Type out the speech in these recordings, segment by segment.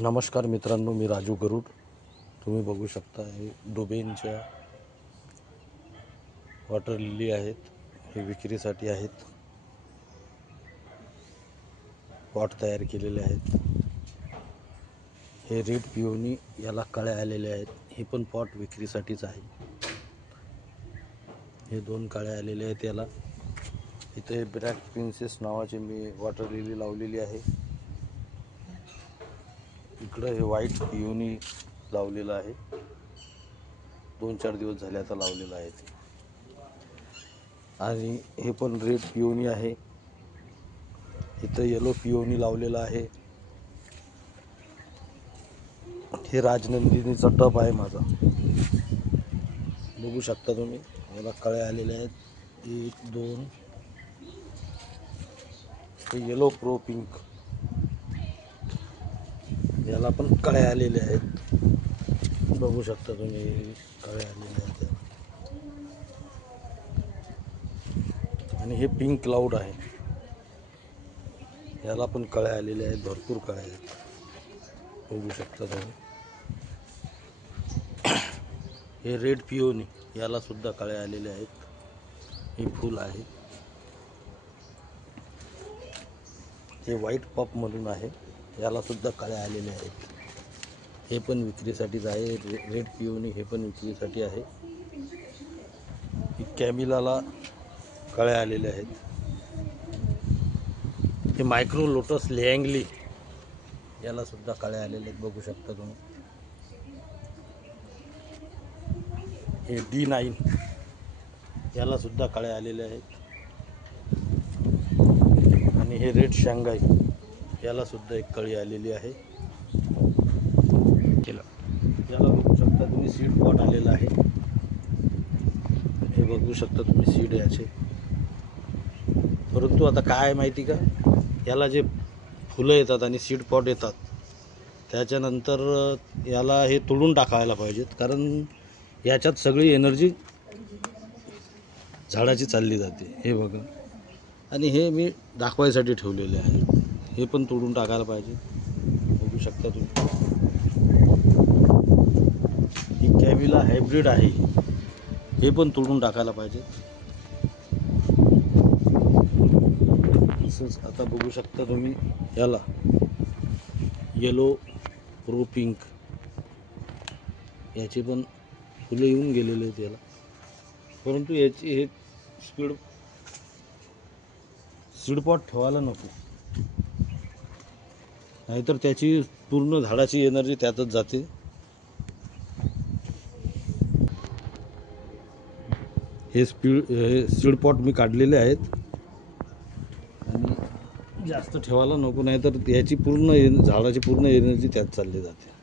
नमस्कार मित्रांनो, मी राजू गरुड। तुम्ही बघू शकता हे डोबेनच्या वॉटर लिली आहेत। हे विक्रीसाठी आहेत। पॉट तयार केलेले आहेत। हे रेड पिओनी, याला कळ्या आलेल्या आहेत। हे पण पॉट विक्रीसाठीच आहे। हे दोन कळ्या आलेले आहेत याला। इथे ब्लॅक प्रिन्सेस नावाची मी वॉटर लिली लावलेली आहे। इकडे हे व्हाईट पिओनी लावलेलं आहे। 2-4 दिवस झाले आता लावलेलं आहे ते। आणि हे पण रेड पिओनी आहे। इथं येलो पिओनी लावलेला आहे। हे राजनंदिनीचा टब आहे माझा। बघू शकता तुम्ही, याला कळ्या आलेल्या आहेत। 1 2 हे येलो प्रो पिंक, याला पण कळ्या आलेल्या आहेत। बघू शकता तुम्ही, कळ्या आलेल्या आहेत। आणि हे पिंक क्लाउड आहे, याला पण कळ्या आलेल्या आहेत। भरपूर कळ्या आहेत, बघू शकता तुम्ही। हे रेड पिओनी, याला सुद्धा कळ्या आलेल्या आहेत। हे फूल आहे। हे व्हाईट पॉप म्हणून आहे, याला सुद्धा कळ्या आलेल्या आहेत। हे पण विक्रीसाठीच आहे। रेड पिओनी हे पण विक्रीसाठी आहे। कॅमिलाला कळ्या आलेल्या आहेत। हे मायक्रो लोटस लियांगली, याला सुद्धा कळ्या आलेल्या आहेत, बघू शकता तुम्ही। हे D9, याला सुद्धा कळ्या आलेल्या आहेत। आणि हे रेड शांघाई, याला सुद्धा एक कळी आलेली आहे। याला बघू शकता तुम्ही, सीड पॉट आलेला आहे। हे बघू शकता तुम्ही, सीड याचे। परंतु आता काय माहिती का, याला जे फुलं येतात आणि सीड पॉट येतात, त्याच्यानंतर याला हे तोडून टाकायला पाहिजेत, कारण याच्यात सगळी एनर्जी झाडाची चालली जाते। हे बघा, आणि हे मी दाखवायसाठी ठेवलेले आहे। हे पण तोडून टाकायला पाहिजे, बघू शकता तुम्ही। ही कॅमिला हायब्रिड आहे, हे पण तोडून टाकायला पाहिजे। तसंच आता बघू शकता तुम्ही, याला येलो प्रो पिंक, याची पण फुलं येऊन गेलेले आहेत याला। परंतु याची हे सीडपॉट ठेवायला नको, नाहीतर त्याची पूर्ण झाडाची एनर्जी त्यातच जाते। हे सीडपॉट मी काढलेले आहेत, आणि जास्त ठेवायला नको, नाहीतर याची पूर्ण झाडाची पूर्ण एनर्जी त्यात चालली जाते।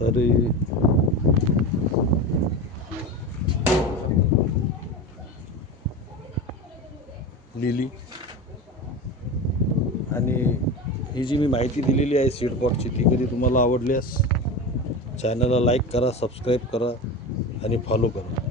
तर लिली, आणि ही जी मी माहिती दिलेली आहे सीडपॉटची, ती कधी तुम्हाला आवडल्यास चॅनलला लाईक करा, सबस्क्राईब करा आणि फॉलो करा।